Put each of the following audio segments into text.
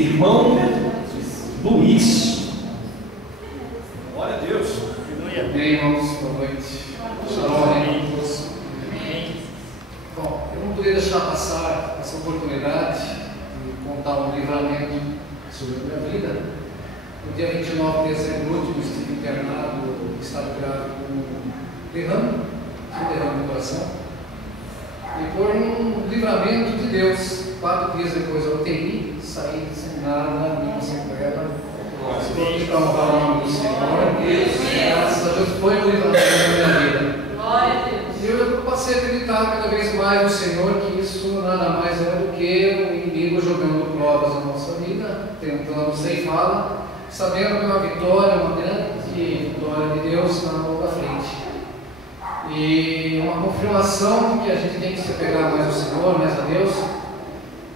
Irmão Luiz. Glória a Deus. Bem, irmãos, boa noite. Shalom, amigos. Bom, eu não poderia deixar passar essa oportunidade de contar um livramento sobre a minha vida. No dia 29 de dezembro último, estive internado, estado grave com um derrame no coração. E por um livramento de Deus, 4 dias depois da UTI, saí sem nada, nenhuma sequela. Estou aqui para honrar o nome do Senhor. Graças a Deus foi um livramento na minha vida. E eu passei a acreditar cada vez mais no Senhor que isso nada mais é do que o inimigo jogando provas na nossa vida, tentando ceifá-la, sabendo que é uma vitória, uma grande vitória de Deus na mão da frente. E uma confirmação de que a gente tem que se apegar mais ao Senhor, mais a Deus,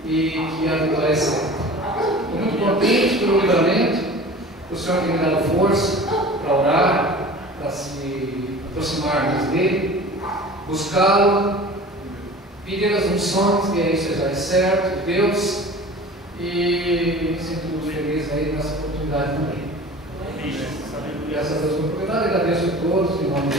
e que a vitória é certa. Estou muito contente pelo livramento, o Senhor tem me dado força para orar, para se aproximar mais dele, buscá-lo, pedir as unções, que aí seja certo, de Deus, e me sinto muito feliz aí nessa oportunidade também. Graças a Deus pela oportunidade, agradeço a todos, em nome de